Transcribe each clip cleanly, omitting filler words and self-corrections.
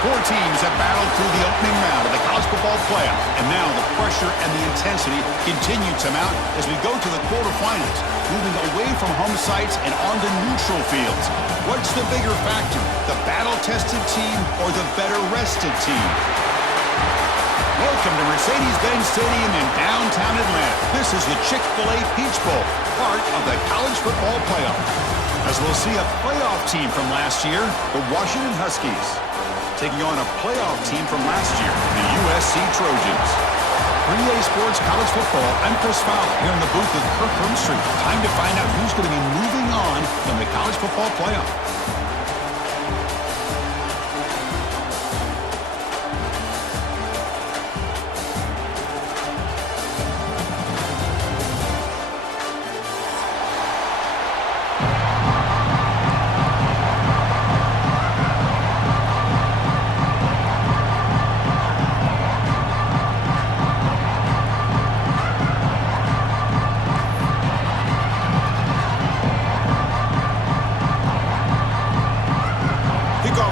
Four teams have battled through the opening round of the college football playoff, and now the pressure and the intensity continue to mount as we go to the quarterfinals, moving away from home sites and onto neutral fields. What's the bigger factor, the battle-tested team or the better-rested team? Welcome to Mercedes-Benz Stadium in downtown Atlanta. This is the Chick-fil-A Peach Bowl, part of the college football playoff. As we'll see a playoff team from last year, the Washington Huskies, taking on a playoff team from last year, the USC Trojans. For EA Sports College Football, I'm Chris Fowler here in the booth with Kirk Herbstreit. Time to find out who's going to be moving on in the college football playoff.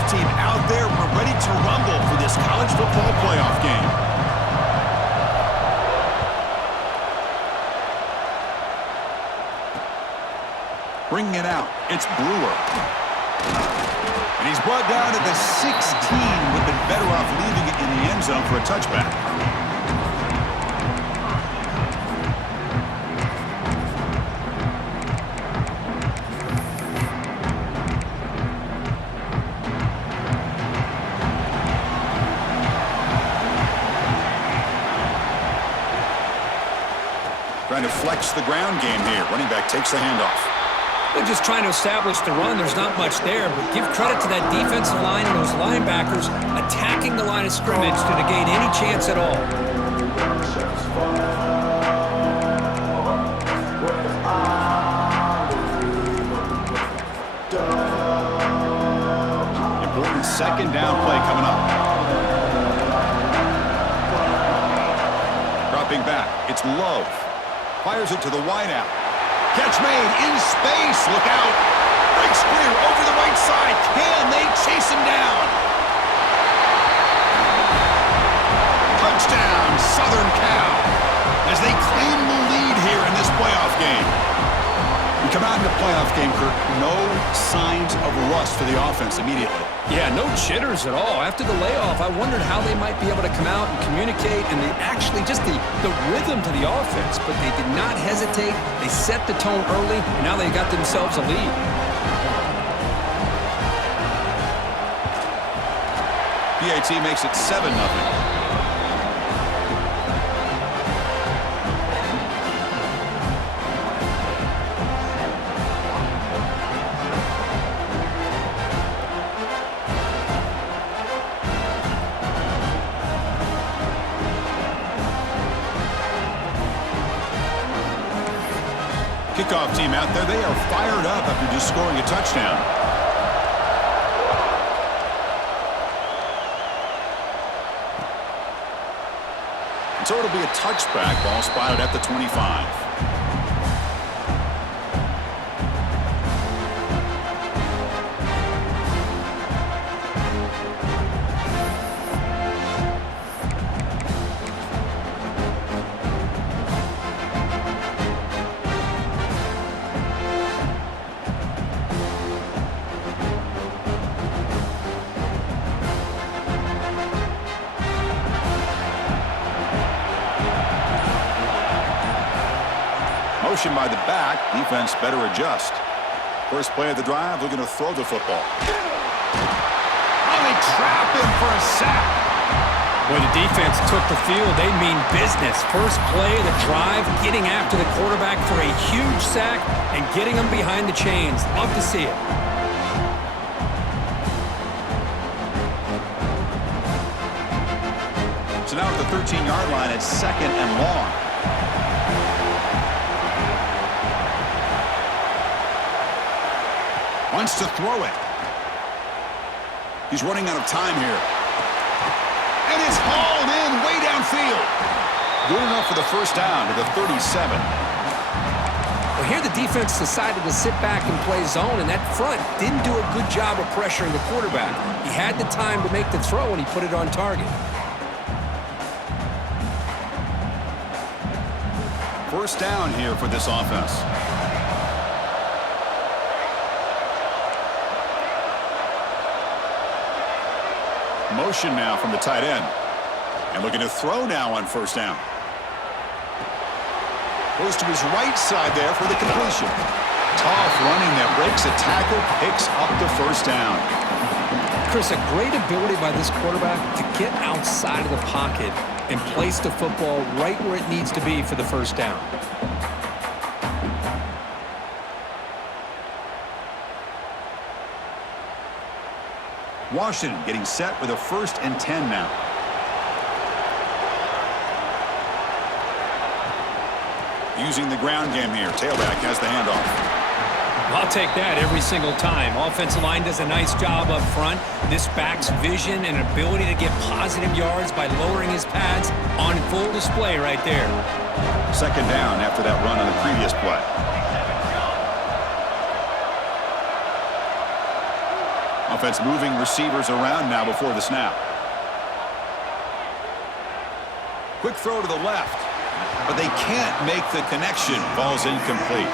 Team out there, we're ready to rumble for this college football playoff game. Bringing it out, it's Brewer. And he's brought down to the 16. Would have been better off leaving it in the end zone for a touchback. Trying to flex the ground game here. Running back takes the handoff. They're just trying to establish the run. There's not much there, but give credit to that defensive line and those linebackers attacking the line of scrimmage to negate any chance at all. Important second down play coming up. Dropping back, it's Love. Fires it to the wideout. Catch made in space. Look out. Breaks clear over the right side. Can they chase him down? Touchdown, Southern Cal, as they claim the lead here in this playoff game. We come out in the playoff game, Kirk. No signs of rust for the offense immediately. Yeah, no jitters at all. After the layoff, I wondered how they might be able to come out and communicate and just the rhythm to the offense. But they did not hesitate. They set the tone early, and now they got themselves a lead. PAT makes it 7-0. Kickoff team out there, they are fired up after just scoring a touchdown. And so it'll be a touchback, ball spotted at the 25. Motion by the back. Defense better adjust. First play of the drive, looking to throw the football. Oh, they trap him for a sack. When the defense took the field, they mean business. First play of the drive, getting after the quarterback for a huge sack and getting him behind the chains. Love to see it. So now at the 13-yard line, it's 2nd and long. Wants to throw it. He's running out of time here. And it's hauled in way downfield. Good enough for the first down to the 37. Well, here the defense decided to sit back and play zone, and that front didn't do a good job of pressuring the quarterback. He had the time to make the throw, and he put it on target. First down here for this offense. Motion now from the tight end. And looking to throw now on first down. Goes to his right side there for the completion. Tough running that breaks a tackle, picks up the first down. Chris, a great ability by this quarterback to get outside of the pocket and place the football right where it needs to be for the first down. Washington getting set with a 1st and 10 now. Using the ground game here. Tailback has the handoff. I'll take that every single time. Offensive line does a nice job up front. This back's vision and ability to get positive yards by lowering his pads on full display right there. Second down after that run on the previous play. Offense moving receivers around now before the snap. Quick throw to the left, but they can't make the connection. Ball's incomplete.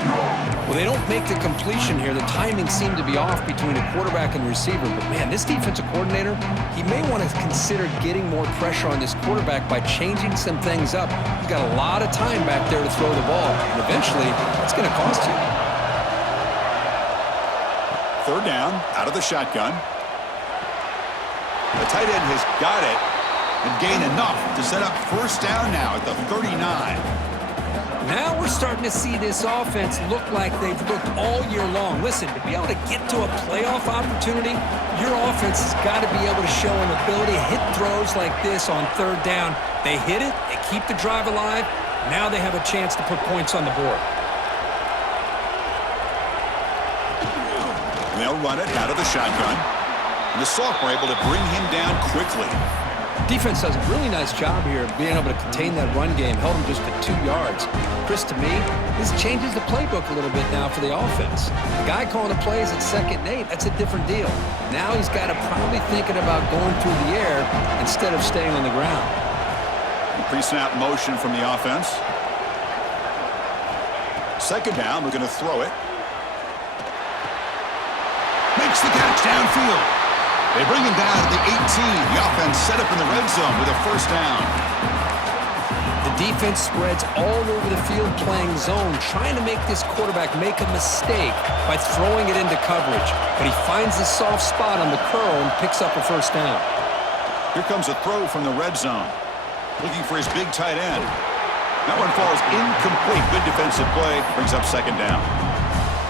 Well, they don't make the completion here. The timing seemed to be off between the quarterback and the receiver. But, man, this defensive coordinator, he may want to consider getting more pressure on this quarterback by changing some things up. He's got a lot of time back there to throw the ball, and eventually it's going to cost you. Third down, out of the shotgun. The tight end has got it and gained enough to set up first down now at the 39. Now we're starting to see this offense look like they've looked all year long. Listen, to be able to get to a playoff opportunity, your offense has got to be able to show an ability to hit throws like this on third down. They hit it, they keep the drive alive. Now they have a chance to put points on the board. They'll run it out of the shotgun. And the sophomore able to bring him down quickly. Defense does a really nice job here of being able to contain that run game. Held him just to 2 yards. Chris, to me, this changes the playbook a little bit now for the offense. The guy calling the plays at 2nd and 8, that's a different deal. Now he's got to probably thinking about going through the air instead of staying on the ground. Pre-snap motion from the offense. Second down, we're going to throw it. Makes the catch downfield. They bring him down to the 18. The offense set up in the red zone with a first down. The defense spreads all over the field playing zone, trying to make this quarterback make a mistake by throwing it into coverage. But he finds the soft spot on the curl and picks up a first down. Here comes a throw from the red zone. Looking for his big tight end. That one falls incomplete. Good defensive play. Brings up second down.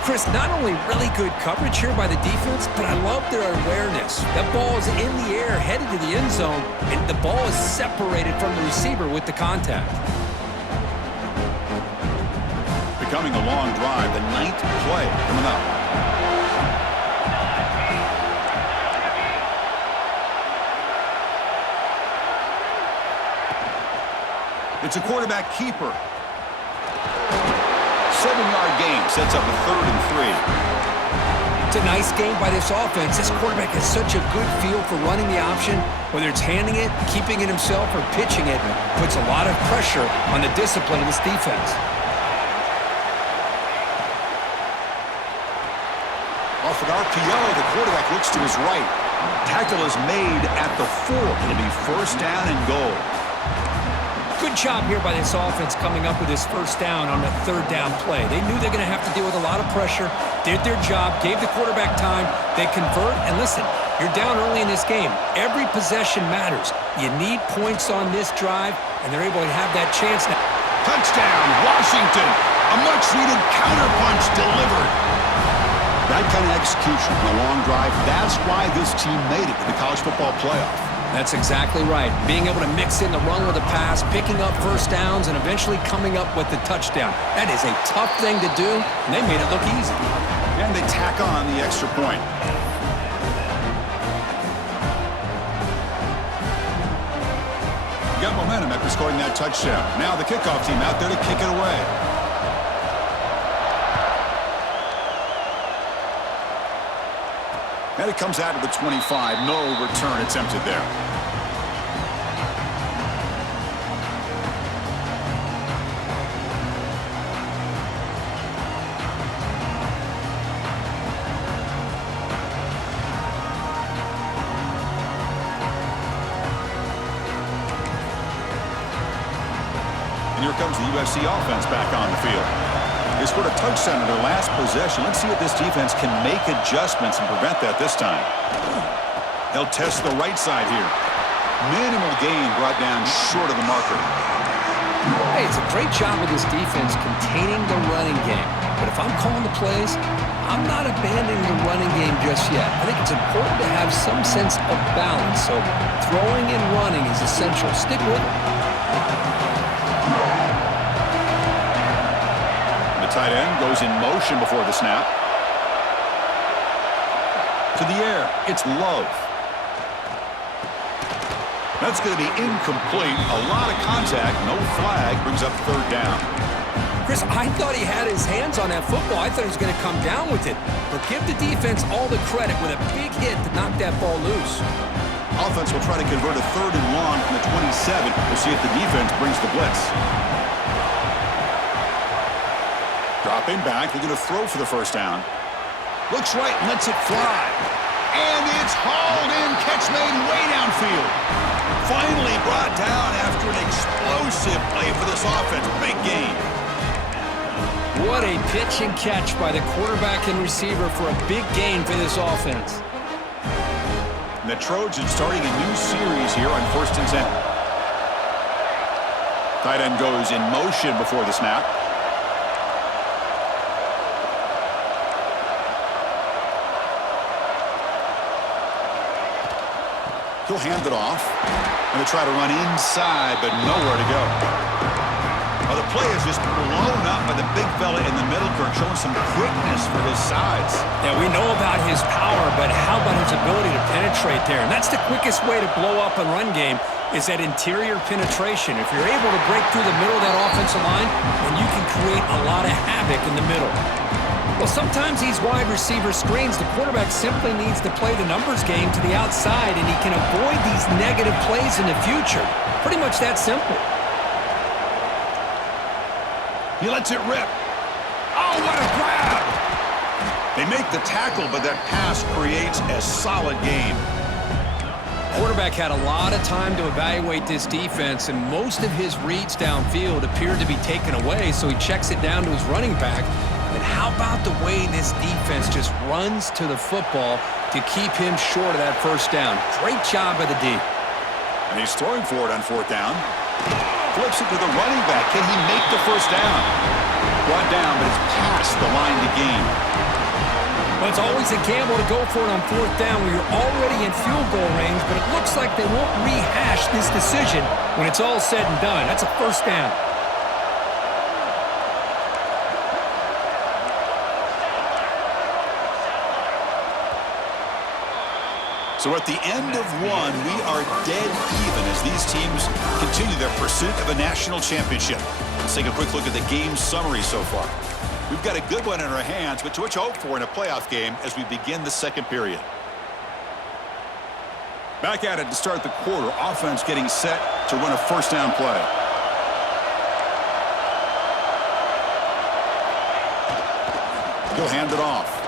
Chris, not only really good coverage here by the defense, but I love their awareness. That ball is in the air, headed to the end zone, and the ball is separated from the receiver with the contact. Becoming a long drive, the 9th play coming up. It's a quarterback keeper. 7-yard gain sets up a 3rd and 3. It's a nice game by this offense. This quarterback has such a good feel for running the option. Whether it's handing it, keeping it himself, or pitching it, puts a lot of pressure on the discipline of this defense. Off an RPO, the quarterback looks to his right. Tackle is made at the 4. It'll be first down and goal. Good job here by this offense coming up with this first down on the 3rd down play. They knew they're going to have to deal with a lot of pressure, did their job, gave the quarterback time, they convert, and listen, you're down early in this game. Every possession matters. You need points on this drive, and they're able to have that chance now. Touchdown, Washington! A much-needed counterpunch delivered. That kind of execution on a long drive, that's why this team made it to the college football playoff. That's exactly right. Being able to mix in the run with the pass, picking up first downs, and eventually coming up with the touchdown. That is a tough thing to do, and they made it look easy. And they tack on the extra point. Got momentum after scoring that touchdown. Now the kickoff team out there to kick it away. And it comes out to the 25. No return attempted there. Here comes the USC offense back on the field. They scored a touchdown in their last possession. Let's see if this defense can make adjustments and prevent that this time. They'll test the right side here. Minimal gain brought down short of the marker. Hey, it's a great job of this defense containing the running game. But if I'm calling the plays, I'm not abandoning the running game just yet. I think it's important to have some sense of balance. So throwing and running is essential. Stick with it. Tight end goes in motion before the snap. To the air, it's Love. That's going to be incomplete. A lot of contact, no flag, brings up third down. Chris, I thought he had his hands on that football. I thought he was going to come down with it. But give the defense all the credit with a big hit to knock that ball loose. Offense will try to convert a third and long from the 27. We'll see if the defense brings the blitz. Dropping back, they're going to throw for the first down. Looks right, lets it fly. And it's hauled in, catch made way downfield. Finally brought down after an explosive play for this offense. Big gain. What a pitch and catch by the quarterback and receiver for a big gain for this offense. And the Trojans starting a new series here on 1st and 10. Tight end goes in motion before the snap. He'll hand it off. And they try to run inside, but nowhere to go. Well, the play is just blown up by the big fella in the middle, Kirk, showing some quickness for his size. Yeah, we know about his power, but how about his ability to penetrate there? And that's the quickest way to blow up a run game is that interior penetration. If you're able to break through the middle of that offensive line, then you can create a lot of havoc in the middle. Well, sometimes these wide receiver screens, the quarterback simply needs to play the numbers game to the outside, and he can avoid these negative plays in the future. Pretty much that simple. He lets it rip. Oh, what a grab! They make the tackle, but that pass creates a solid gain. Quarterback had a lot of time to evaluate this defense, and most of his reads downfield appeared to be taken away, so he checks it down to his running back. But how about the way this defense just runs to the football to keep him short of that first down? Great job by the D. And he's throwing for it on 4th down. Flips it to the running back. Can he make the first down? Brought down, but it's past the line to gain. Well, it's always a gamble to go for it on 4th down when you're already in field goal range, but it looks like they won't rehash this decision when it's all said and done. That's a first down. So at the end of one, we are dead even as these teams continue their pursuit of a national championship. Let's take a quick look at the game summary so far. We've got a good one in our hands, but what you hope for in a playoff game as we begin the second period. Back at it to start the quarter. Offense getting set to run a first down play. He'll hand it off.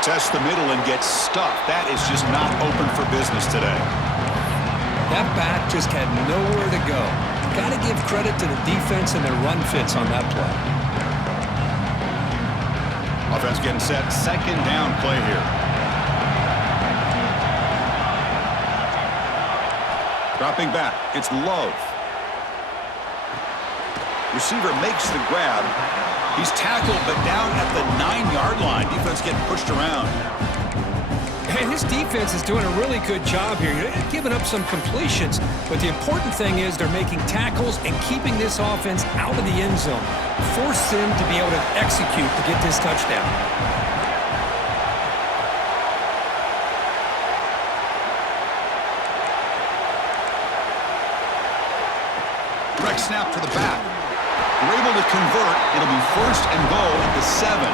Tests the middle and gets stuffed. That is just not open for business today. That back just had nowhere to go. Got to give credit to the defense and their run fits on that play. Offense getting set. Second down play here. Dropping back. It's Love. Receiver makes the grab. He's tackled, but down at the 9-yard line. Defense getting pushed around. Hey, this defense is doing a really good job here. They're giving up some completions, but the important thing is they're making tackles and keeping this offense out of the end zone. Force them to be able to execute to get this touchdown. Direct snap to the back. We're able to convert. It'll be first and goal at the 7.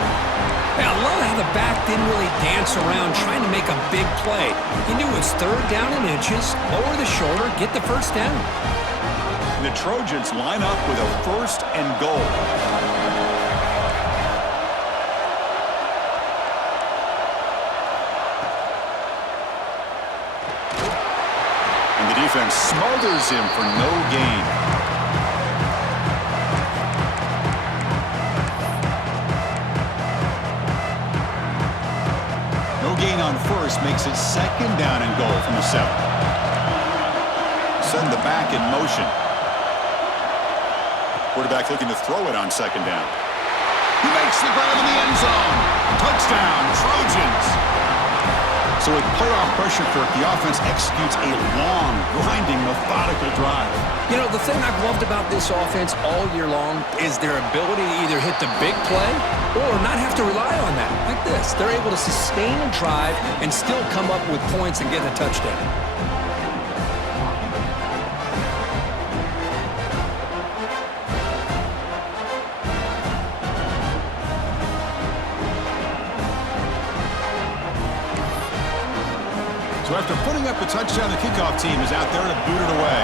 Yeah, I love how the back didn't really dance around trying to make a big play. He knew it was third down in inches, lower the shoulder, get the first down. The Trojans line up with a 1st and goal. And the defense smothers him for no gain. No gain on first makes it 2nd down and goal from the 7. Send the back in motion. Quarterback looking to throw it on 2nd down. He makes the grab in the end zone. Touchdown, Trojans. So with playoff pressure, Kirk, the offense executes a long, grinding, methodical drive. You know, the thing I've loved about this offense all year long is their ability to either hit the big play or not have to rely on that. Like this, they're able to sustain a drive and still come up with points and get a touchdown. So after putting up a touchdown, the kickoff team is out there to boot it away.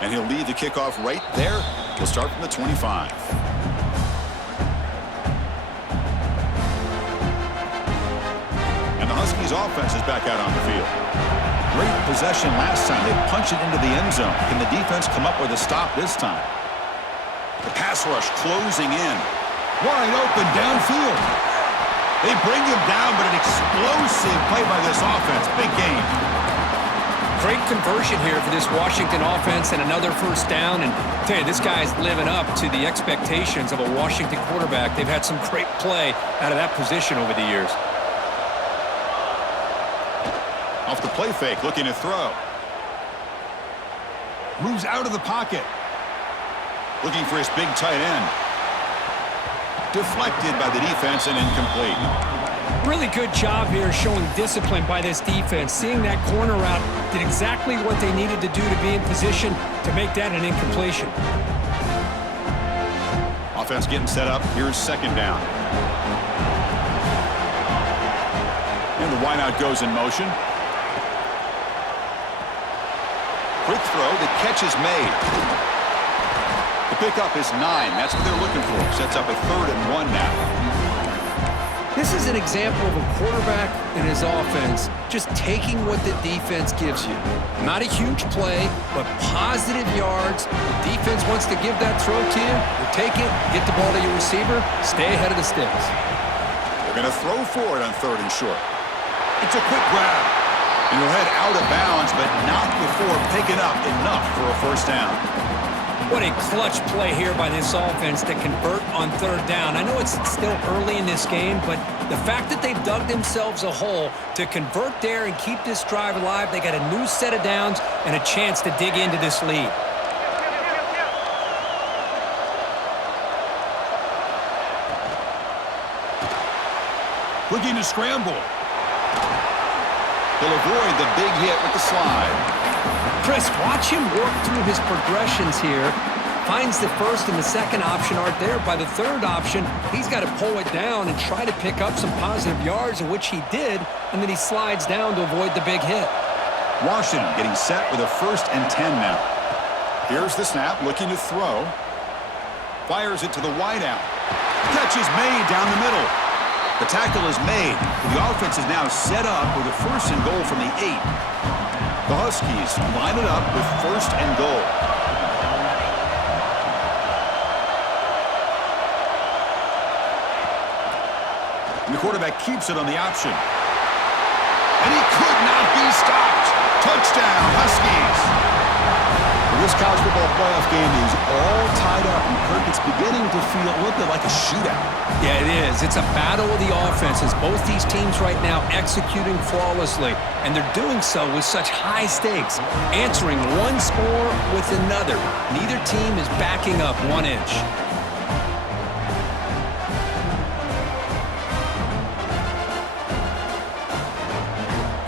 And he'll lead the kickoff right there. He'll start from the 25. And the Huskies offense is back out on the field. Great possession last time. They punched it into the end zone. Can the defense come up with a stop this time? The pass rush closing in. Wide open downfield. They bring him down, but an explosive play by this offense. Big game. Great conversion here for this Washington offense and another first down. And I tell you, this guy's living up to the expectations of a Washington quarterback. They've had some great play out of that position over the years. Off the play fake, looking to throw. Moves out of the pocket. Looking for his big tight end. Deflected by the defense and incomplete. Really good job here showing discipline by this defense. Seeing that corner route, did exactly what they needed to do to be in position to make that an incompletion. Offense getting set up. Here's 2nd down. And the wideout goes in motion. Quick throw. The catch is made. The pickup is 9. That's what they're looking for. Sets up a 3rd and 1 now. This is an example of a quarterback and his offense just taking what the defense gives you. Not a huge play, but positive yards. The defense wants to give that throw to you. You take it, get the ball to your receiver, stay ahead of the sticks. They're going to throw for it on 3rd and short. It's a quick grab. And he'll head out of bounds, but not before picking up enough for a first down. What a clutch play here by this offense to convert on 3rd down. I know it's still early in this game, but the fact that they've dug themselves a hole to convert there and keep this drive alive, they got a new set of downs and a chance to dig into this lead. Looking to scramble. He'll avoid the big hit with the slide. Chris, watch him work through his progressions here. Finds the 1st and the 2nd option aren't there. By the 3rd option, he's got to pull it down and try to pick up some positive yards, in which he did, and then he slides down to avoid the big hit. Washington getting set with a 1st and 10 now. Here's the snap, looking to throw. Fires it to the wideout. Catch is made down the middle. The tackle is made. The offense is now set up with a 1st and goal from the 8. The Huskies line it up with 1st and goal. And the quarterback keeps it on the option. And he could not be stopped. Touchdown, Huskies. This college football playoff game is all tied up, and Kirk, it's beginning to feel a little bit like a shootout. Yeah, it is. It's a battle of the offenses. Both these teams right now executing flawlessly, and they're doing so with such high stakes, answering one score with another. Neither team is backing up 1 inch.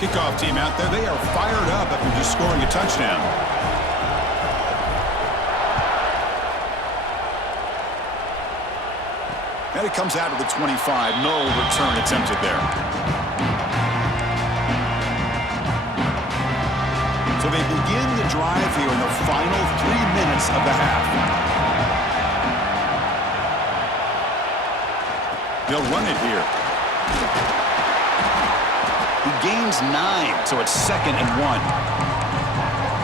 Kickoff team out there, they are fired up after just scoring a touchdown. And it comes out of the 25. No return attempted there. So they begin the drive here in the final 3 minutes of the half. They'll run it here. He gains 9, so it's 2nd and 1.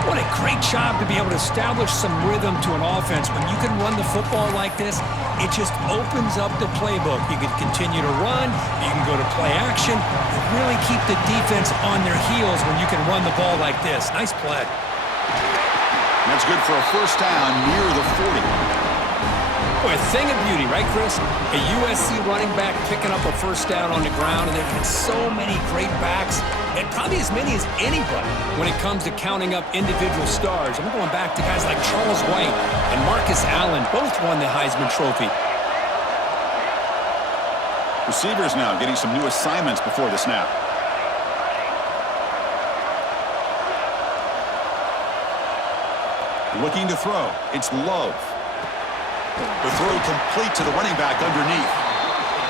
What a great job to be able to establish some rhythm to an offense. When you can run the football like this, it just opens up the playbook. You can continue to run. You can go to play action. You really keep the defense on their heels when you can run the ball like this. Nice play. That's good for a first down near the 40. Boy, a thing of beauty, right, Chris? A USC running back picking up a first down on the ground, and they've had so many great backs, and probably as many as anybody when it comes to counting up individual stars. I'm going back to guys like Charles White and Marcus Allen. Both won the Heisman Trophy. Receivers now getting some new assignments before the snap. Looking to throw. It's Love. The throw complete to the running back underneath.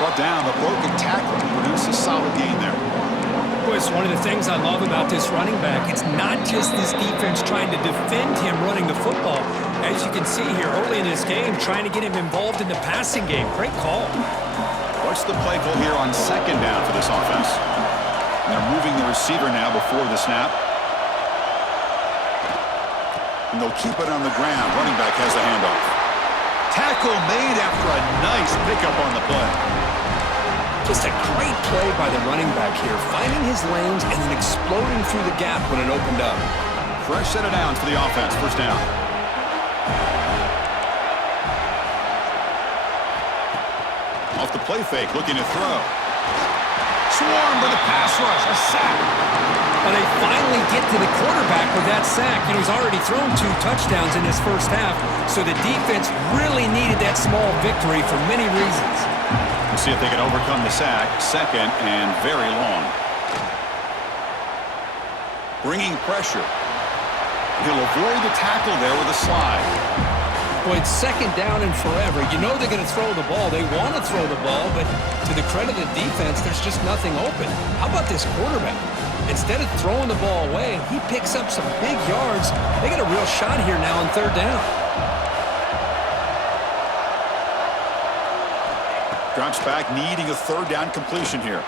Brought down, the broken tackle produced a solid gain there. Boy, it's one of the things I love about this running back. It's not just this defense trying to defend him running the football. As you can see here early in this game, trying to get him involved in the passing game. Great call. What's the play call here on 2nd down for this offense? And they're moving the receiver now before the snap. And they'll keep it on the ground. Running back has the handoff. Tackle made after a nice pickup on the play. Just a great play by the running back here, finding his lanes and then exploding through the gap when it opened up. Fresh set of downs for the offense. First down. Off the play fake, looking to throw. Swarmed with a pass rush, a sack. Well, they finally get to the quarterback with that sack. You know, he's already thrown 2 touchdowns in this first half, so the defense really needed that small victory for many reasons. We'll see if they can overcome the sack. 2nd and very long. Bringing pressure. He'll avoid the tackle there with a slide. Boy, it's 2nd down and forever. You know they're going to throw the ball. They want to throw the ball, but to the credit of the defense, there's just nothing open. How about this quarterback? Instead of throwing the ball away, he picks up some big yards. They get a real shot here now on 3rd down. Drops back, needing a 3rd down completion here.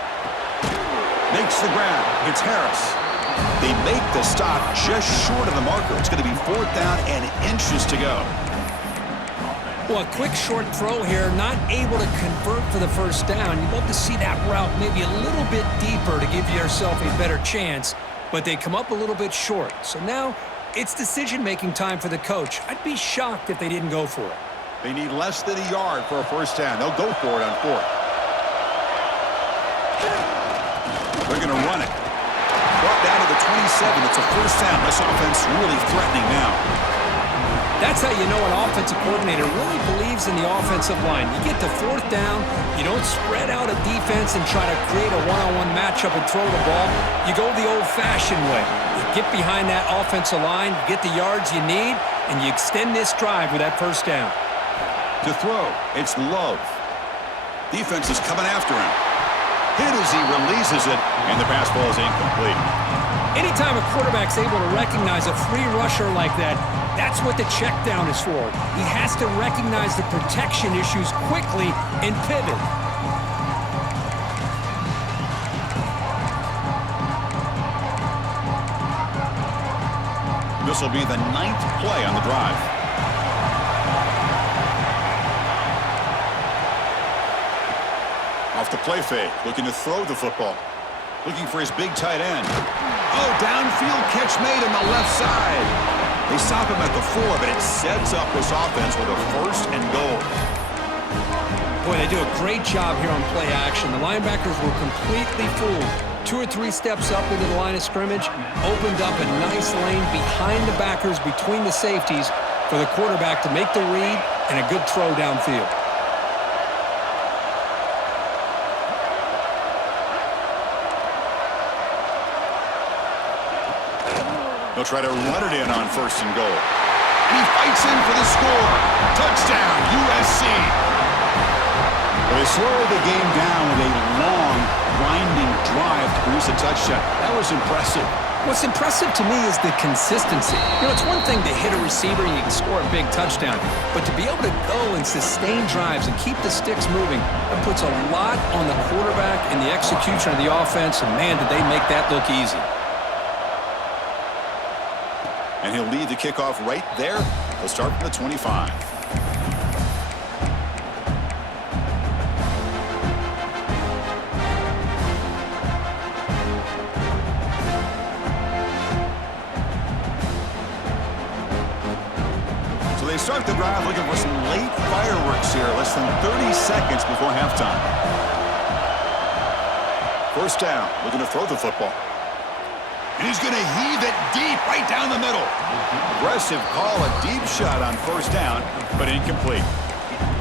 Makes the grab. It's Harris. They make the stop just short of the marker. It's going to be 4th down and inches to go. Well, a quick short throw here, not able to convert for the first down. You'd love to see that route maybe a little bit deeper to give yourself a better chance, but they come up a little bit short. So now it's decision-making time for the coach. I'd be shocked if they didn't go for it. They need less than a yard for a first down. They'll go for it on 4th. They're going to run it. Brought down to the 27. It's a first down. This offense really threatening now. That's how you know an offensive coordinator really believes in the offensive line. You get to 4th down, you don't spread out a defense and try to create a one-on-one matchup and throw the ball. You go the old-fashioned way. You get behind that offensive line, you get the yards you need, and you extend this drive with that first down. To throw, it's Love. Defense is coming after him. Hit as he releases it, and the pass ball is incomplete. Anytime a quarterback's able to recognize a free rusher like that, that's what the check down is for. He has to recognize the protection issues quickly and pivot. This will be the 9th play on the drive. Off the play fake, looking to throw the football. Looking for his big tight end. Oh, downfield catch made on the left side. They stop him at the 4, but it sets up this offense with a 1st and goal. Boy, they do a great job here on play action. The linebackers were completely fooled. 2 or 3 steps up into the line of scrimmage, opened up a nice lane behind the backers, between the safeties, for the quarterback to make the read and a good throw downfield. They'll try to run it in on 1st and goal. And he fights in for the score. Touchdown, USC. They slowed the game down with a long, grinding drive to produce a touchdown. That was impressive. What's impressive to me is the consistency. You know, it's one thing to hit a receiver and you can score a big touchdown, but to be able to go and sustain drives and keep the sticks moving, that puts a lot on the quarterback and the execution of the offense, and man, did they make that look easy. And he'll lead the kickoff right there. He'll start from the 25. So they start the drive looking for some late fireworks here, less than 30 seconds before halftime. First down, looking to throw the football. And he's going to heave it deep right down the middle. Aggressive call, a deep shot on first down, but incomplete.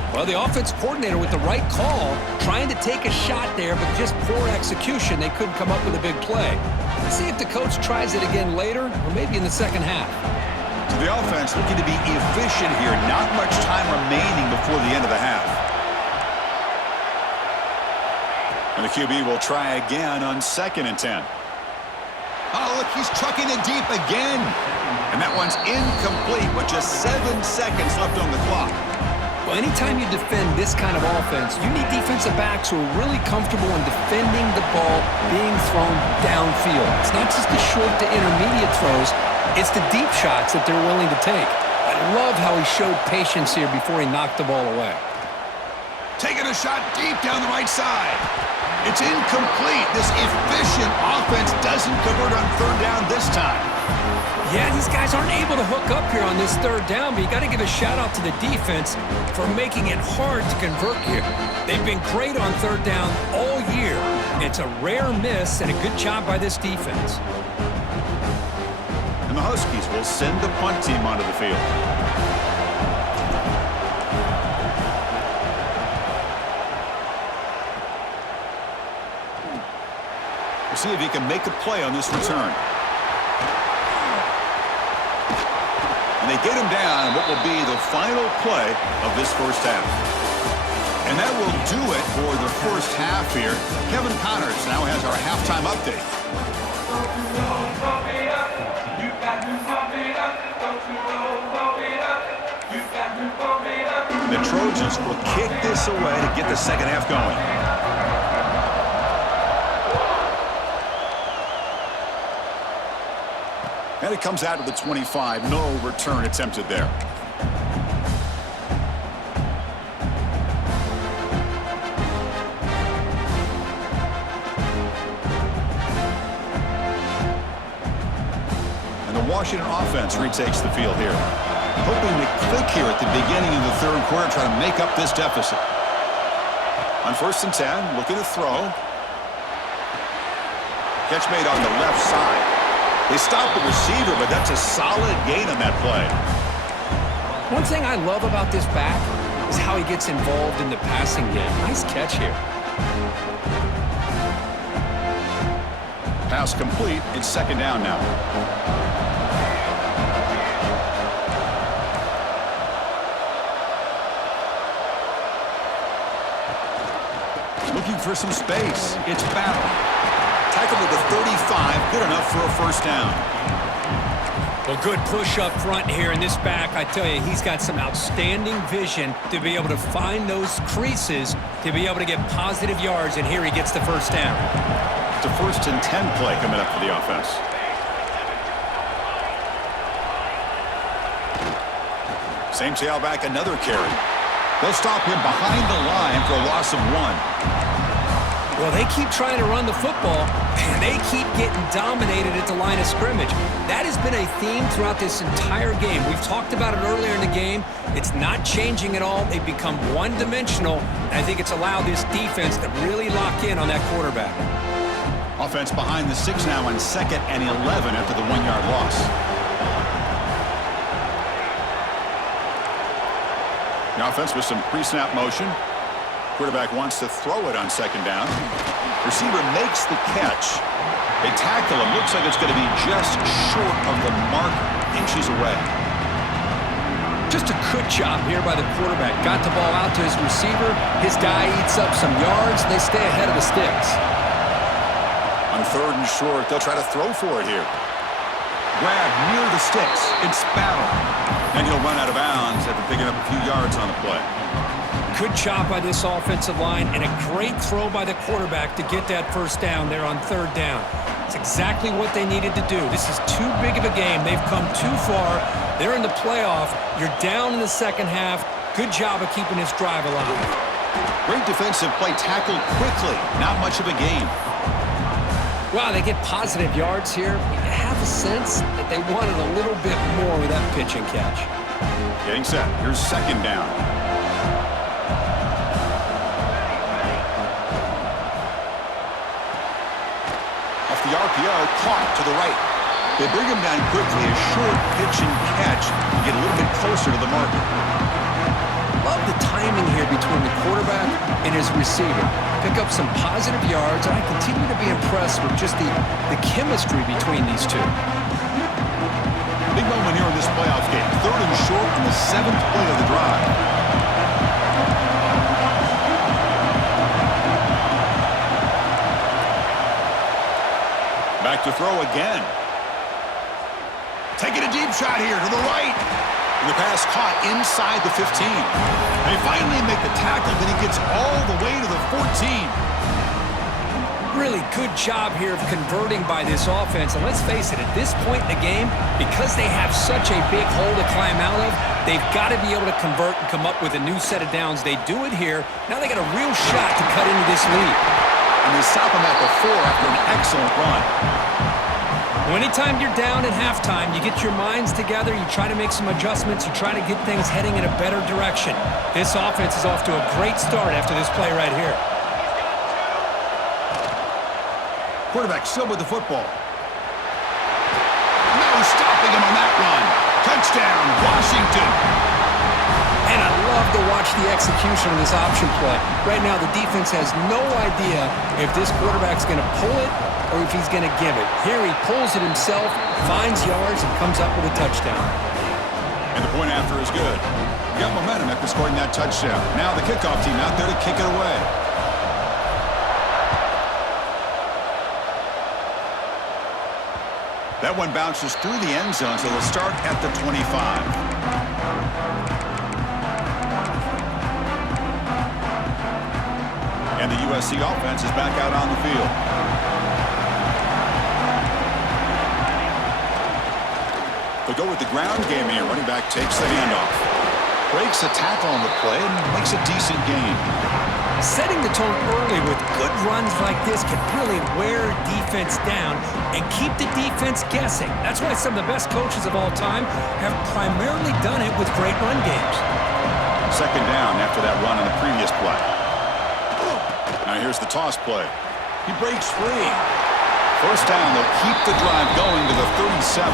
Well, the offense coordinator with the right call, trying to take a shot there, but just poor execution. They couldn't come up with a big play. Let's see if the coach tries it again later, or maybe in the second half. So the offense looking to be efficient here. Not much time remaining before the end of the half. And the QB will try again on 2nd and 10. Oh, look, he's chucking it deep again. And that one's incomplete with just 7 seconds left on the clock. Well, anytime you defend this kind of offense, you need defensive backs who are really comfortable in defending the ball being thrown downfield. It's not just the short to intermediate throws, it's the deep shots that they're willing to take. I love how he showed patience here before he knocked the ball away. Taking a shot deep down the right side. It's incomplete. This efficient offense doesn't convert on 3rd down this time. Yeah, these guys aren't able to hook up here on this 3rd down, but you got to give a shout out to the defense for making it hard to convert here. They've been great on 3rd down all year. It's a rare miss and a good job by this defense. And the Huskies will send the punt team onto the field. We'll see if he can make a play on this return. And they get him down what will be the final play of this first half. And that will do it for the first half here. Kevin Connors now has our halftime update. The Trojans will kick this away to get the second half going. And it comes out to the 25. No return attempted there. And the Washington offense retakes the field here. Hoping to click here at the beginning of the 3rd quarter, trying to make up this deficit. On 1st and 10, looking to throw. Catch made on the left side. They stopped the receiver, but that's a solid gain on that play. One thing I love about this back is how he gets involved in the passing game. Nice catch here. Pass complete. It's 2nd down now. Looking for some space. It's Battle. Tackled at the 35, good enough for a first down. Well, good push up front here in this back. I tell you, he's got some outstanding vision to be able to find those creases, to be able to get positive yards, and here he gets the first down. It's a 1st and 10 play coming up for the offense. Same tailback, another carry. They'll stop him behind the line for a loss of 1. Well, they keep trying to run the football, and they keep getting dominated at the line of scrimmage. That has been a theme throughout this entire game. We've talked about it earlier in the game. It's not changing at all. They've become one-dimensional, and I think it's allowed this defense to really lock in on that quarterback. Offense behind the 6 now on 2nd and 11 after the 1-yard loss. The offense with some pre-snap motion. Quarterback wants to throw it on 2nd down. Receiver makes the catch. They tackle him. Looks like it's going to be just short of the mark, inches away. Just a good job here by the quarterback. Got the ball out to his receiver. His guy eats up some yards. They stay ahead of the sticks. On 3rd and short, they'll try to throw for it here. Grab near the sticks. It's Battle. And he'll run out of bounds after picking up a few yards on the play. Good job by this offensive line and a great throw by the quarterback to get that first down there on 3rd down. It's exactly what they needed to do. This is too big of a game. They've come too far. They're in the playoff. You're down in the second half. Good job of keeping this drive alive. Great defensive play, tackled quickly. Not much of a gain. Wow, they get positive yards here. You have a sense that they wanted a little bit more with that pitch and catch. Getting set. Here's 2nd down. Off the RPO, caught to the right. They bring him down quickly. A short pitch and catch to get a little bit closer to the marker. Love the timing here between the quarterback and his receiver. Pick up some positive yards, and I continue to be impressed with just the chemistry between these two. Big moment here in this playoff game. 3rd and short on the 7th play of the drive. Back to throw again. Taking a deep shot here to the right. And the pass caught inside the 15. They finally make the tackle, but he gets all the way to the 14. Really good job here of converting by this offense. And let's face it, at this point in the game, because they have such a big hole to climb out of, they've got to be able to convert and come up with a new set of downs. They do it here. Now they got a real shot to cut into this lead. And they stop him at the 4 after an excellent run. Anytime you're down at halftime, you get your minds together, you try to make some adjustments, you try to get things heading in a better direction. This offense is off to a great start after this play right here. Quarterback still with the football. No stopping him on that run. Touchdown, Washington. And I love to watch the execution of this option play. Right now, the defense has no idea if this quarterback's going to pull it or if he's going to give it. Here he pulls it himself, finds yards, and comes up with a touchdown. And the point after is good. You got momentum after scoring that touchdown. Now the kickoff team out there to kick it away. That one bounces through the end zone, so they'll start at the 25. And the USC offense is back out on the field. They'll go with the ground game here. Running back takes the handoff. Breaks a tackle on the play and makes a decent gain. Setting the tone early with good runs like this can really wear defense down and keep the defense guessing. That's why some of the best coaches of all time have primarily done it with great run games. 2nd down after that run on the previous play. Now here's the toss play. He breaks free. 1st down, they'll keep the drive going to the 37.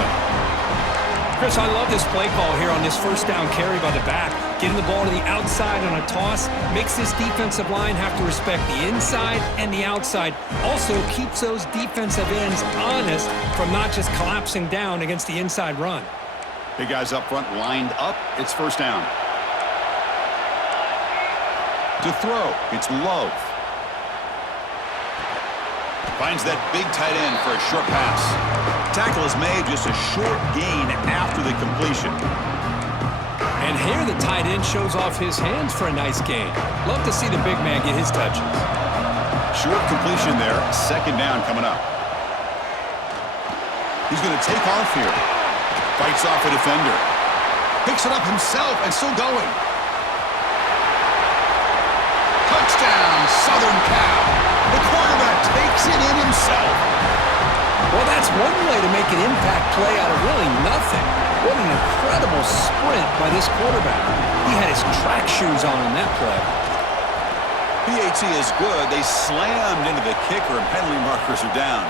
Chris, I love this play call here on this 1st down carry by the back. Getting the ball to the outside on a toss makes this defensive line have to respect the inside and the outside. Also keeps those defensive ends honest from not just collapsing down against the inside run. Big guys up front lined up. It's 1st down. To throw, it's Love. Finds that big tight end for a short pass. Tackle is made, just a short gain after the completion. And here the tight end shows off his hands for a nice gain. Love to see the big man get his touches. Short completion there. 2nd down coming up. He's going to take off here. Fights off a defender. Picks it up himself and still going. Touchdown, Southern Cal. The quarterback takes it in himself. Well, that's one way to make an impact play out of really nothing. What an incredible sprint by this quarterback. He had his track shoes on in that play. PAT is good. They slammed into the kicker and penalty markers are down.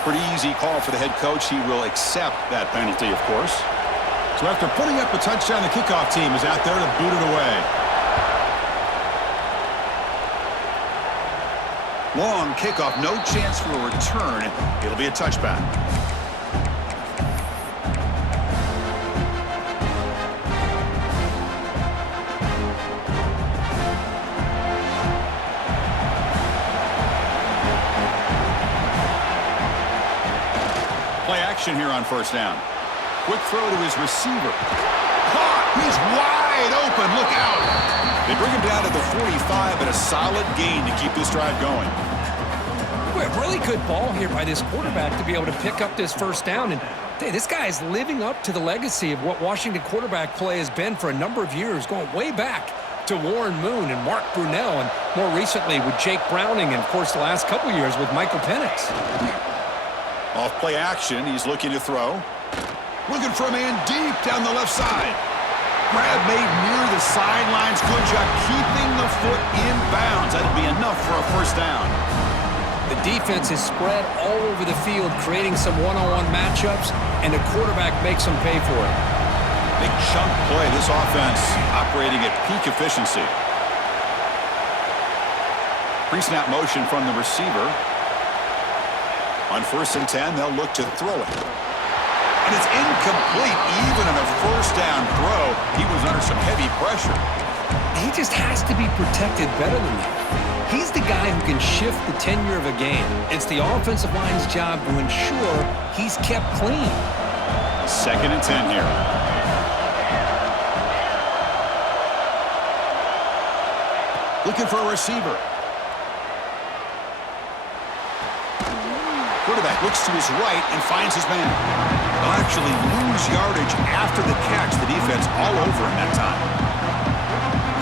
Pretty easy call for the head coach. He will accept that penalty, of course. So after putting up a touchdown, the kickoff team is out there to boot it away. Long kickoff, no chance for a return. It'll be a touchback. action here on first down. Quick throw to his receiver. Caught! He's wide open. Look out! They bring him down to the 45 and a solid gain to keep this drive going. Boy, a really good ball here by this quarterback to be able to pick up this first down. And hey, this guy is living up to the legacy of what Washington quarterback play has been for a number of years, going way back to Warren Moon and Mark Brunell, and more recently with Jake Browning, and, of course, the last couple years with Michael Penix. Off play action, he's looking to throw. Looking for a man deep down the left side. Grab made near the sidelines. Good job keeping the foot in bounds. That'll be enough for a first down. The defense is spread all over the field, creating some one-on-one matchups, and the quarterback makes them pay for it. Big chunk play. This offense operating at peak efficiency. Pre-snap motion from the receiver. On 1st and 10, they'll look to throw it. And it's incomplete. Even in a first down throw, he was under some heavy pressure. He just has to be protected better than that. He's the guy who can shift the tenure of a game. It's the offensive line's job to ensure he's kept clean. 2nd and 10 here. Looking for a receiver. Quarterback looks to his right and finds his man. They'll actually lose yardage after the catch. The defense all over him that time.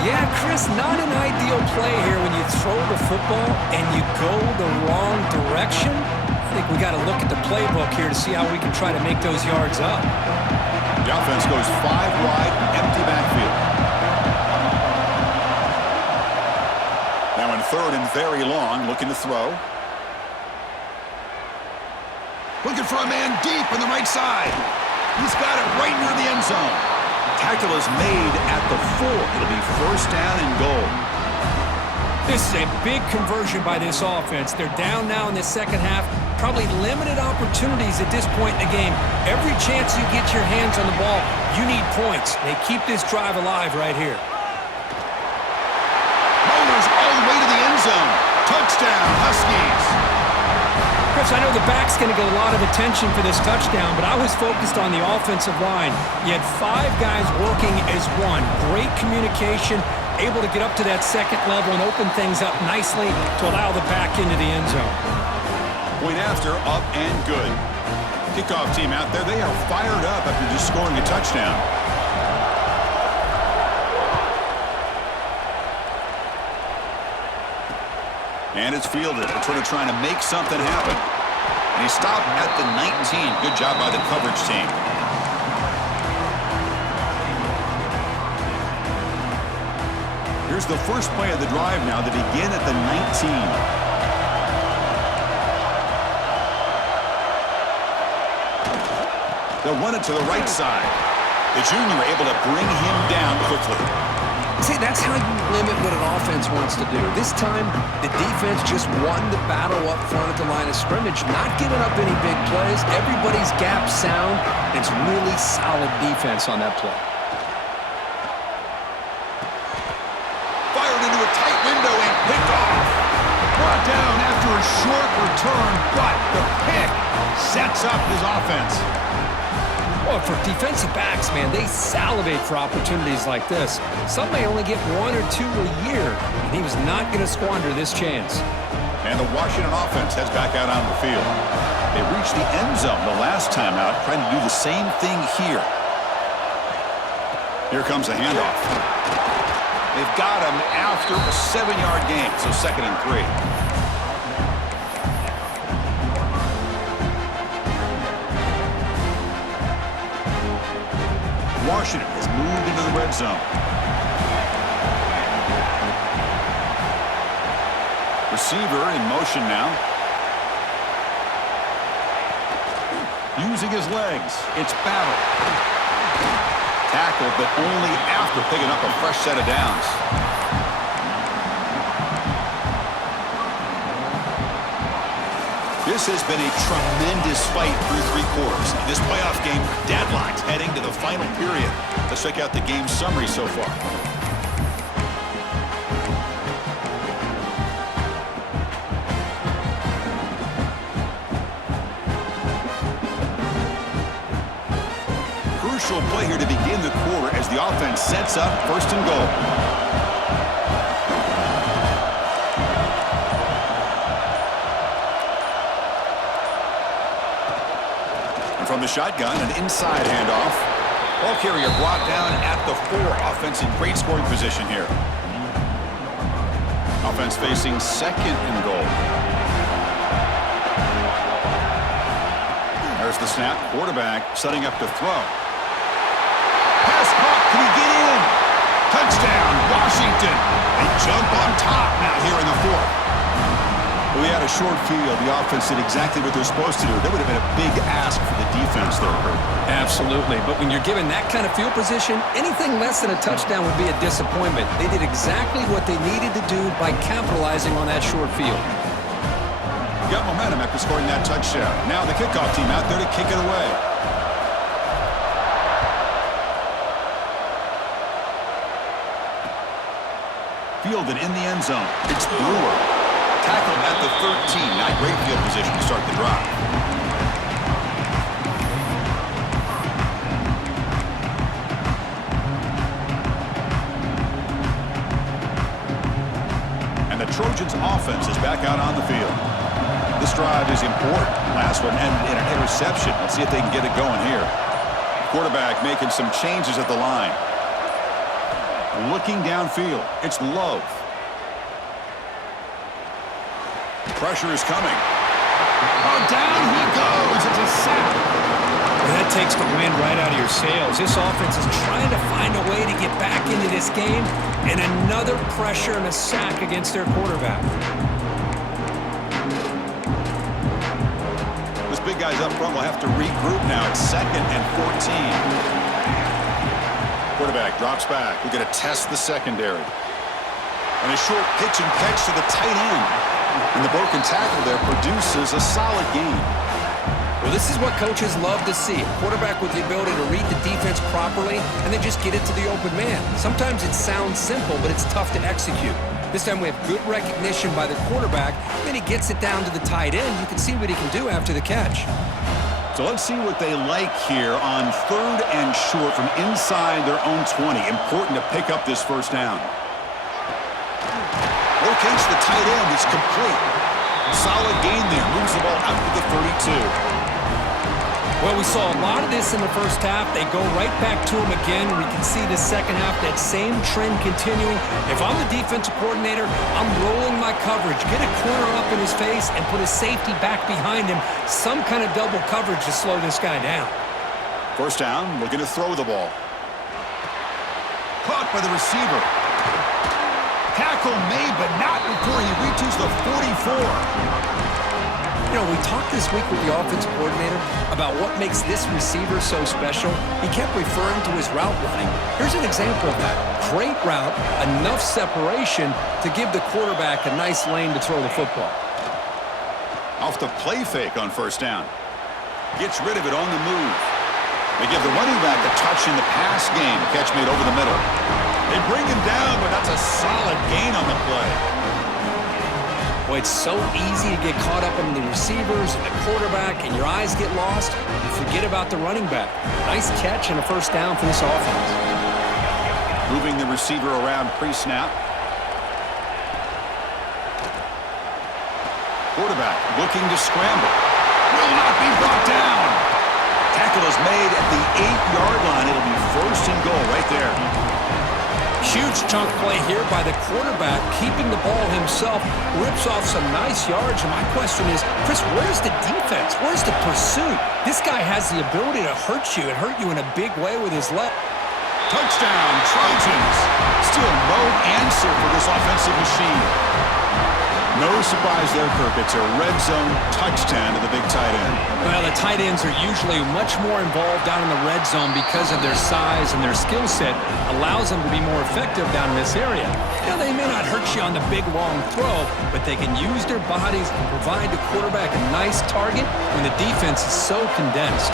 Yeah, Chris, not an ideal play here when you throw the football and you go the wrong direction. I think we got to look at the playbook here to see how we can try to make those yards up. The offense goes 5 wide, empty backfield. Now in 3rd and very long, looking to throw. Looking for a man deep on the right side. He's got it right near the end zone. Tackle is made at the 4. It'll be first down and goal. This is a big conversion by this offense. They're down now in the second half. Probably limited opportunities at this point in the game. Every chance you get your hands on the ball, you need points. They keep this drive alive right here. Motors all the way to the end zone. Touchdown, Huskies. Chris, I know the back's going to get a lot of attention for this touchdown, but I was focused on the offensive line. You had 5 guys working as one. Great communication, able to get up to that second level and open things up nicely to allow the back into the end zone. Point after, up and good. Kickoff team out there, they are fired up after just scoring a touchdown. And it's fielded. They're trying to make something happen. And he stopped at the 19. Good job by the coverage team. Here's the first play of the drive now. They begin at the 19. They'll run it to the right side. The junior able to bring him down quickly. See, that's how you limit what an offense wants to do. This time, the defense just won the battle up front at the line of scrimmage, not giving up any big plays. Everybody's gap sound. It's really solid defense on that play. Fired into a tight window and picked off. Brought down after a short return, but the pick sets up his offense. Well, for defensive backs, man, they salivate for opportunities like this. Some may only get 1 or 2 a year, and he was not going to squander this chance. And the Washington offense heads back out on the field. They reached the end zone the last time out, trying to do the same thing here. Here comes the handoff. They've got him after a 7-yard gain, so 2nd and 3. Washington has moved into the red zone. Receiver in motion now. Using his legs. It's battle. Tackle, but only after picking up a fresh set of downs. This has been a tremendous fight through 3 quarters. This playoff game deadlocked heading to the final period. Let's check out the game summary so far. unusual play here to begin the quarter as the offense sets up 1st and goal. And from the shotgun, an inside handoff. Ball carrier brought down at the 4. Offense in great scoring position here. Offense facing 2nd and goal. There's the snap. Quarterback setting up to throw. Pass caught. Can he get in? Touchdown, Washington. They jump on top now here in the 4th. We had a short field. The offense did exactly what they're supposed to do. That would have been a big ask for the defense there, Kurt. Absolutely. But when you're given that kind of field position, anything less than a touchdown would be a disappointment. They did exactly what they needed to do by capitalizing on that short field. Got momentum after scoring that touchdown. Now the kickoff team out there to kick it away. Fielded in the end zone. It's Brewer. Tackled at the 13. Not great field position to start the drive. And the Trojans' offense is back out on the field. This drive is important. Last one ended in an interception. Let's see if they can get it going here. Quarterback making some changes at the line. Looking downfield. It's Love. Pressure is coming. Oh, down he goes. It's a sack. That takes the wind right out of your sails. This offense is trying to find a way to get back into this game, and another pressure and a sack against their quarterback. This big guy's up front will have to regroup now. It's 2nd and 14. Quarterback drops back. We're going to test the secondary. And a short pitch and catch to the tight end. And the broken tackle there produces a solid game. Well, this is what coaches love to see. A quarterback with the ability to read the defense properly and then just get it to the open man. Sometimes it sounds simple, but it's tough to execute. This time we have good recognition by the quarterback. Then he gets it down to the tight end. You can see what he can do after the catch. So let's see what they like here on 3rd and short from inside their own 20. Important to pick up this 1st down. Locates the tight end. It's complete. Solid gain there. Moves the ball out to the 32. Well, we saw a lot of this in the first half. They go right back to him again. We can see the second half, that same trend continuing. If I'm the defensive coordinator, I'm rolling my coverage. Get a corner up in his face and put a safety back behind him. Some kind of double coverage to slow this guy down. 1st down, looking to throw the ball. Caught by the receiver. Tackle made, but not before he reaches the 44. You know, we talked this week with the offensive coordinator about what makes this receiver so special. He kept referring to his route running. Here's an example of that. Great route, enough separation to give the quarterback a nice lane to throw the football. Off the play fake on 1st down. Gets rid of it on the move. They give the running back a touch in the pass game. Catch made over the middle. They bring him down, but that's a solid gain on the play. Boy, it's so easy to get caught up in the receivers and the quarterback, and your eyes get lost. You forget about the running back. Nice catch and a 1st down for this offense. Moving the receiver around pre-snap. Quarterback looking to scramble. Will not be brought down. Tackle is made at the 8-yard line. It'll be 1st and goal right there. Huge chunk play here by the quarterback, keeping the ball himself, rips off some nice yards. And my question is, Chris, where's the defense? Where's the pursuit? This guy has the ability to hurt you and hurt you in a big way with his left. Touchdown, Trojans. Still no answer for this offensive machine. No surprise there, Kirk. It's a red zone touchdown to the big tight end. Well, the tight ends are usually much more involved down in the red zone because of their size and their skill set allows them to be more effective down in this area. Now, they may not hurt you on the big, long throw, but they can use their bodies and provide the quarterback a nice target when the defense is so condensed.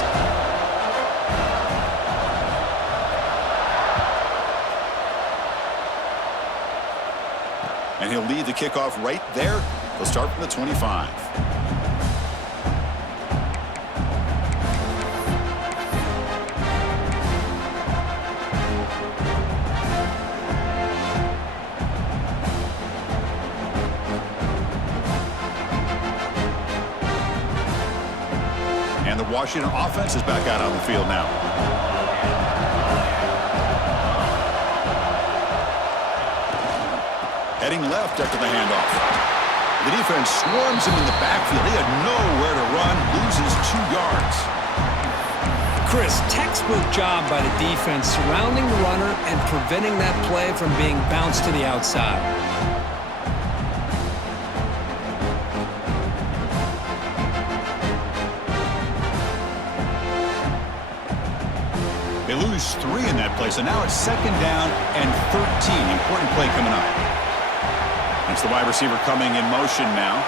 And he'll lead the kickoff right there. He'll start from the 25. Washington offense is back out on the field now. Heading left after the handoff. The defense swarms him in the backfield. He had nowhere to run, loses 2 yards. Chris, textbook job by the defense surrounding the runner and preventing that play from being bounced to the outside. They lose 3 in that play, so now it's 2nd down and 13. Important play coming up. It's the wide receiver coming in motion now.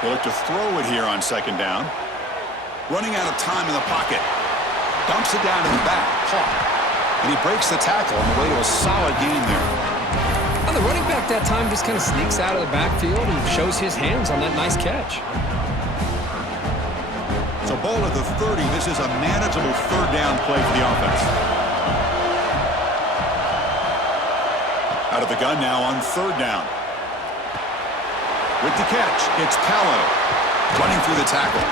They look to throw it here on 2nd down. Running out of time in the pocket. Dumps it down in the back. Caught. And he breaks the tackle on the way to a solid gain there. Well, the running back that time just kind of sneaks out of the backfield and shows his hands on that nice catch. So ball at the 30. This is a manageable 3rd down play for the offense. Out of the gun now on 3rd down. With the catch, it's Paolo running through the tackle.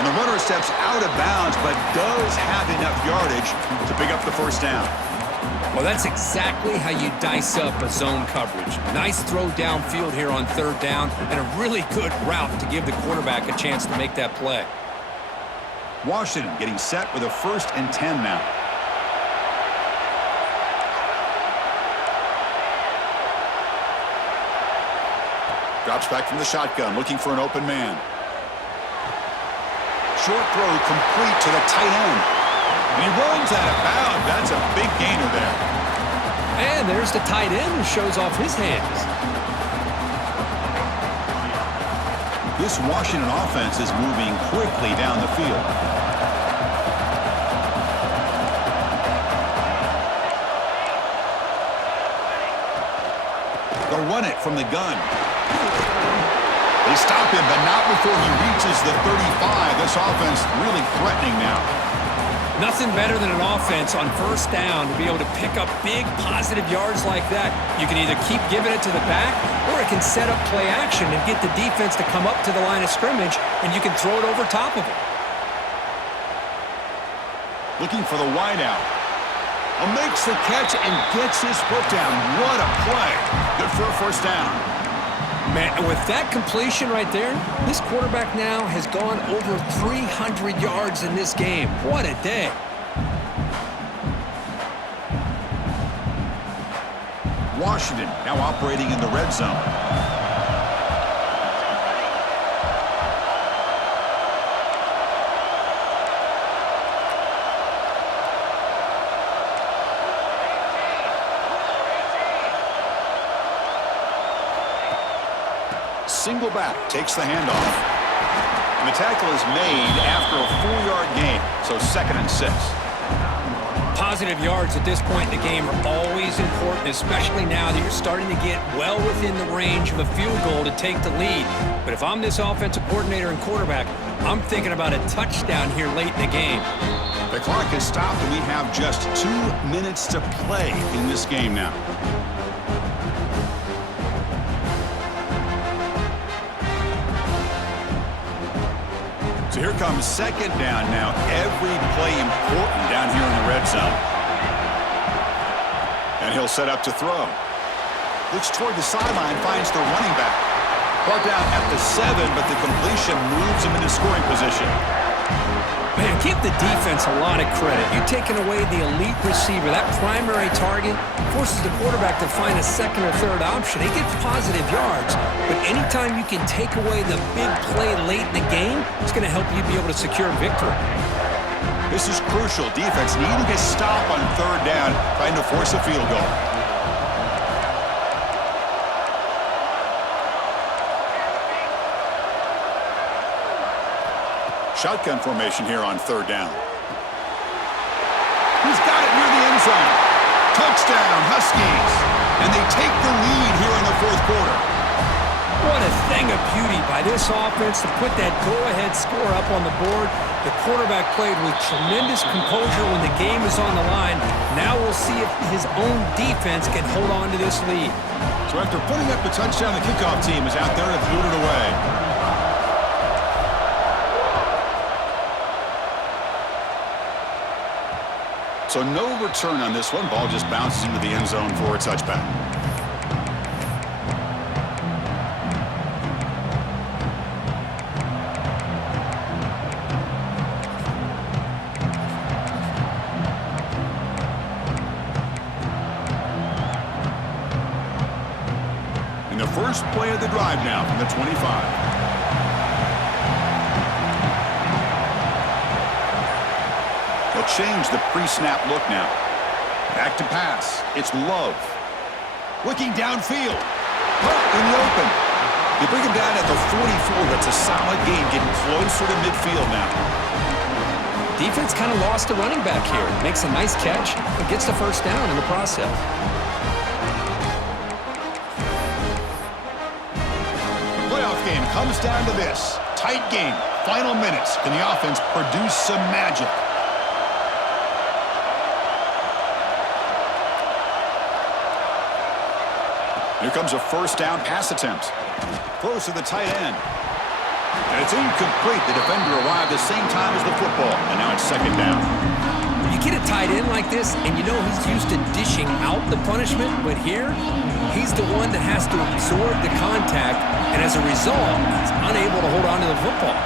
And the runner steps out of bounds, but does have enough yardage to pick up the 1st down. Well, that's exactly how you dice up a zone coverage. Nice throw downfield here on 3rd down, and a really good route to give the quarterback a chance to make that play. Washington getting set with a 1st and 10 now. Drops back from the shotgun, looking for an open man. Short throw complete to the tight end. And he runs out of bounds. That's a big gainer there. And there's the tight end who shows off his hands. This Washington offense is moving quickly down the field. They'll run it from the gun. They stop him, but not before he reaches the 35. This offense really threatening now. Nothing better than an offense on 1st down to be able to pick up big positive yards like that. You can either keep giving it to the back, or it can set up play action and get the defense to come up to the line of scrimmage, and you can throw it over top of it. Looking for the wideout. Makes the catch and gets his foot down. What a play. Good for a 1st down. Man, with that completion right there, this quarterback now has gone over 300 yards in this game. What a day. Washington now operating in the red zone. Single back, takes the handoff. And the tackle is made after a 4-yard gain, so 2nd and 6. Positive yards at this point in the game are always important, especially now that you're starting to get well within the range of a field goal to take the lead. But if I'm this offensive coordinator and quarterback, I'm thinking about a touchdown here late in the game. The clock is stopped, and we have just 2 minutes to play in this game now. So here comes 2nd down now. Every play important down here in the red zone. And he'll set up to throw. Looks toward the sideline, finds the running back. Brought down at the 7, but the completion moves him into scoring position. Man, give the defense a lot of credit. You're taking away the elite receiver. That primary target forces the quarterback to find a 2nd or 3rd option. He gets positive yards, but anytime you can take away the big play late in the game, it's going to help you be able to secure victory. This is crucial. Defense needing a stop on 3rd down, trying to force a field goal. Shotgun formation here on 3rd down. He's got it near the end zone. Touchdown, Huskies. And they take the lead here in the 4th quarter. What a thing of beauty by this offense to put that go-ahead score up on the board. The quarterback played with tremendous composure when the game is on the line. Now we'll see if his own defense can hold on to this lead. So after putting up the touchdown, the kickoff team is out there to boot it away. So no return on this one. Ball just bounces into the end zone for a touchback. And the first play of the drive now from the 25. Change the pre-snap look now. Back to pass. It's Love. Looking downfield. Caught in the open. They bring him down at the 44. That's a solid gain, getting closer to midfield now. Defense kind of lost a running back here. Makes a nice catch, but gets the first down in the process. The playoff game comes down to this. Tight game. Final minutes. Can the offense produce some magic? Here comes a first down pass attempt. Throws to the tight end. And it's incomplete. The defender arrived the same time as the football. And now it's second down. You get a tight end like this, and you know he's used to dishing out the punishment, but here, he's the one that has to absorb the contact, and as a result, he's unable to hold on to the football.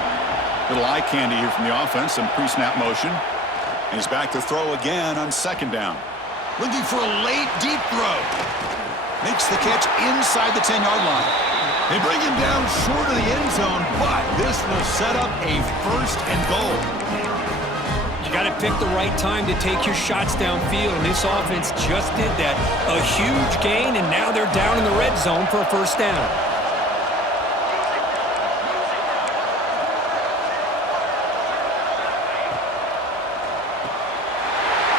Little eye candy here from the offense, some pre-snap motion. And he's back to throw again on second down. Looking for a late, deep throw. Makes the catch inside the 10-yard line. They bring him down short of the end zone, but this will set up a first and goal. You got to pick the right time to take your shots downfield, and this offense just did that. A huge gain, and now they're down in the red zone for a first down.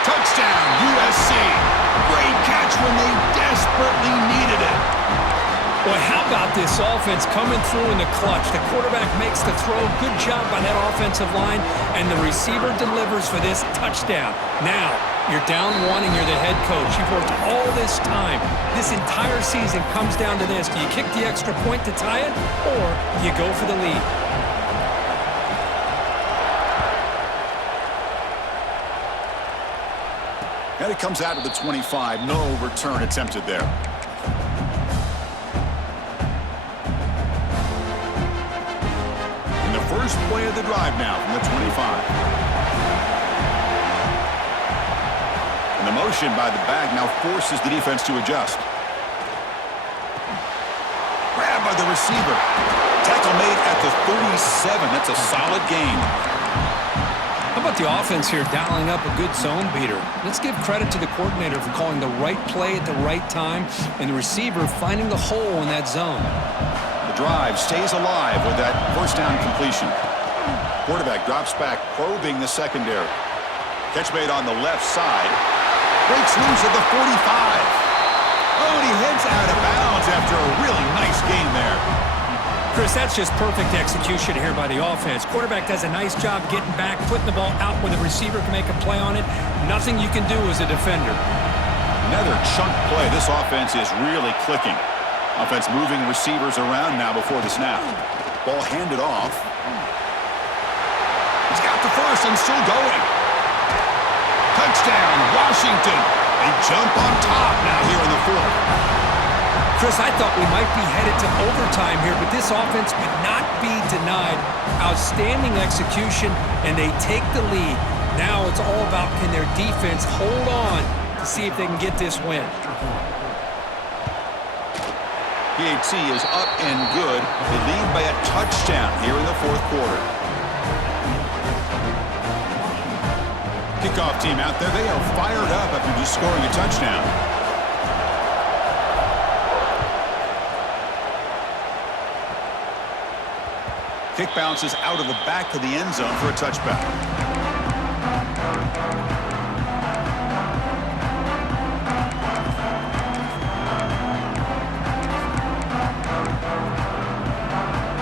Touchdown, USC. Great catch when they desperately needed it. Boy, how about this offense coming through in the clutch? The quarterback makes the throw. Good job by that offensive line, and the receiver delivers for this touchdown. Now, you're down one and you're the head coach. You've worked all this time. This entire season comes down to this. Do you kick the extra point to tie it, or do you go for the lead? And it comes out of the 25. No return attempted there. And the first play of the drive now from the 25. And the motion by the back now forces the defense to adjust. Grabbed by the receiver. Tackle made at the 37. That's a solid gain. How about the offense here dialing up a good zone beater? Let's give credit to the coordinator for calling the right play at the right time and the receiver finding the hole in that zone. The drive stays alive with that first down completion. Quarterback drops back, probing the secondary. Catch made on the left side. Breaks loose at the 45. Oh, and he heads out of bounds after a really nice gain there. Chris, that's just perfect execution here by the offense. Quarterback does a nice job getting back, putting the ball out where the receiver can make a play on it. Nothing you can do as a defender. Another chunk play. This offense is really clicking. Offense moving receivers around now before the snap. Ball handed off. He's got the first and still going. Touchdown, Washington. They jump on top now here in the fourth. Chris, I thought we might be headed to overtime here, but this offense would not be denied. Outstanding execution, and they take the lead. Now it's all about can their defense hold on to see if they can get this win. PAT is up and good. They lead by a touchdown here in the fourth quarter. Kickoff team out there. They are fired up after just scoring a touchdown. Kick bounces out of the back of the end zone for a touchback.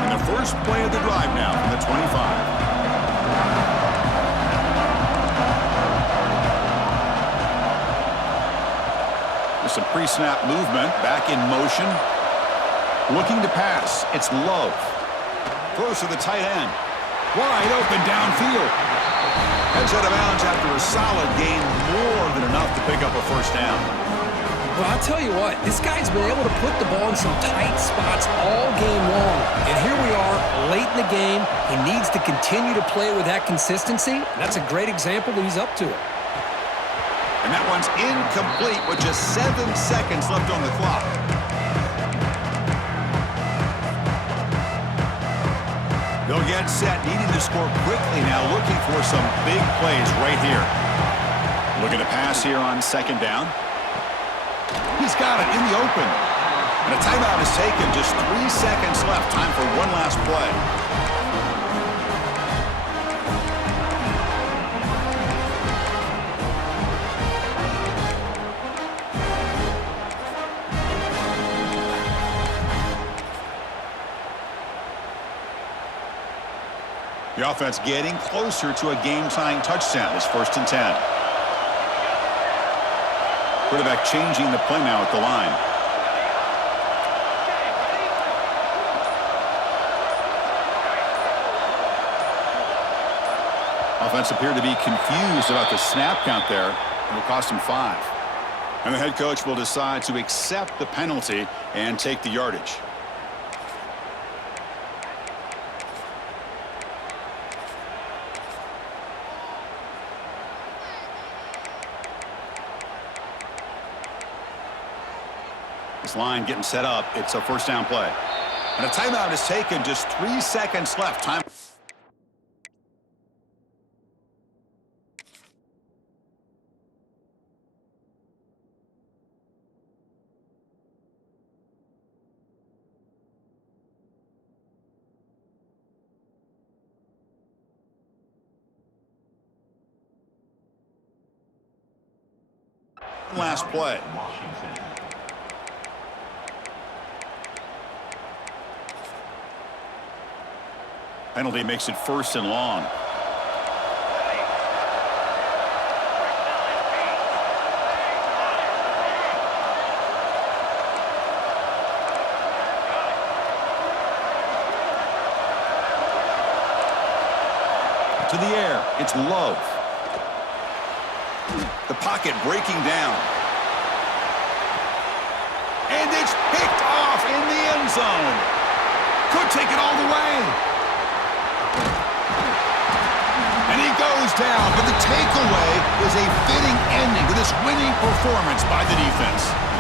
And the first play of the drive now from the 25. There's some pre-snap movement, back in motion. Looking to pass, it's Love. Throws to the tight end. Wide open downfield. Heads out of bounds after a solid gain, more than enough to pick up a first down. Well, I'll tell you what, this guy's been able to put the ball in some tight spots all game long. And here we are, late in the game. He needs to continue to play with that consistency. And that's a great example that he's up to it. And that one's incomplete with just 7 seconds left on the clock. They'll get set, needing to score quickly now, looking for some big plays right here. Looking to pass here on second down. He's got it in the open. And a timeout is taken. Just 3 seconds left. Time for one last play. The offense getting closer to a game-tying touchdown. It's 1st and 10. Quarterback changing the play now at the line. Offense appeared to be confused about the snap count there. It'll cost him 5. And the head coach will decide to accept the penalty and take the yardage. This line getting set up. It's a first down play. And a timeout is taken. Just 3 seconds left. Time. Last play. Penalty makes it 1st and long. To the air, it's Love. The pocket breaking down. And it's picked off in the end zone. Could take it all the way. And he goes down, but the takeaway is a fitting ending to this winning performance by the defense.